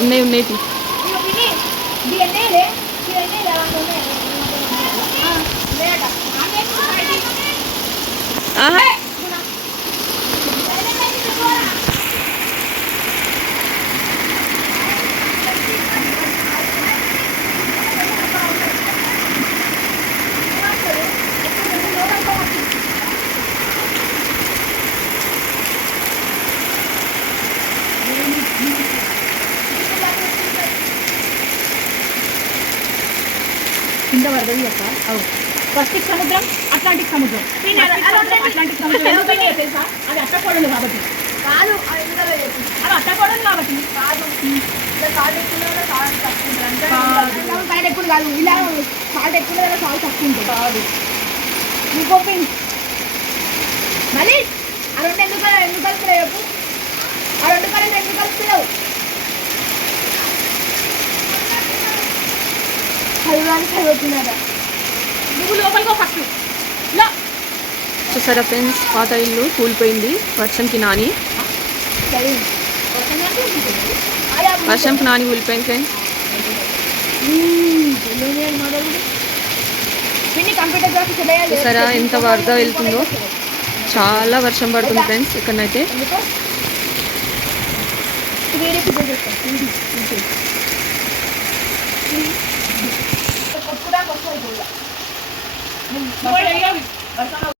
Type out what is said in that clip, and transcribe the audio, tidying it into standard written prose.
ఉన్నాయి ఉన్నాయి ఆహా కింద వరదలు అక్క పసిఫిక్ సముద్రం అట్లాంటిక్ సముద్రం అట్లాంటిక్ సముద్రం తెలుసా అది అట్టకోడలు కాబట్టి కాదు అది అట్టకోడలు కాబట్టి కాదు సాల్ట్ ఎక్కువ కాదు ఇలా సాల్ట్ ఎక్కువ కదా సాల్ట్ తక్కువ ఉంటుంది కాదు ఇంకొక మళ్ళీ ఆ రెండు ఎందుకు కలుపుతున్నావు చెప్పు ఆ రెండు కరెంట్ ఎందుకు కలుపుతున్నావు చదువుతున్నారా నువ్వు లోపలికో ఫస్ట్ ఇలా చూసారా ఫ్రెండ్స్, పాత ఇల్లు కూలిపోయింది వర్షంకి నాని. వర్షంకి నాని కూలిపోయింది ఫ్రెండ్స్. చూసారా ఎంత వరద వెళ్తుందో, చాలా వర్షం పడుతుంది ఫ్రెండ్స్ ఇక్కడనైతే. కొట్టుకోవడానికి వస్తుంది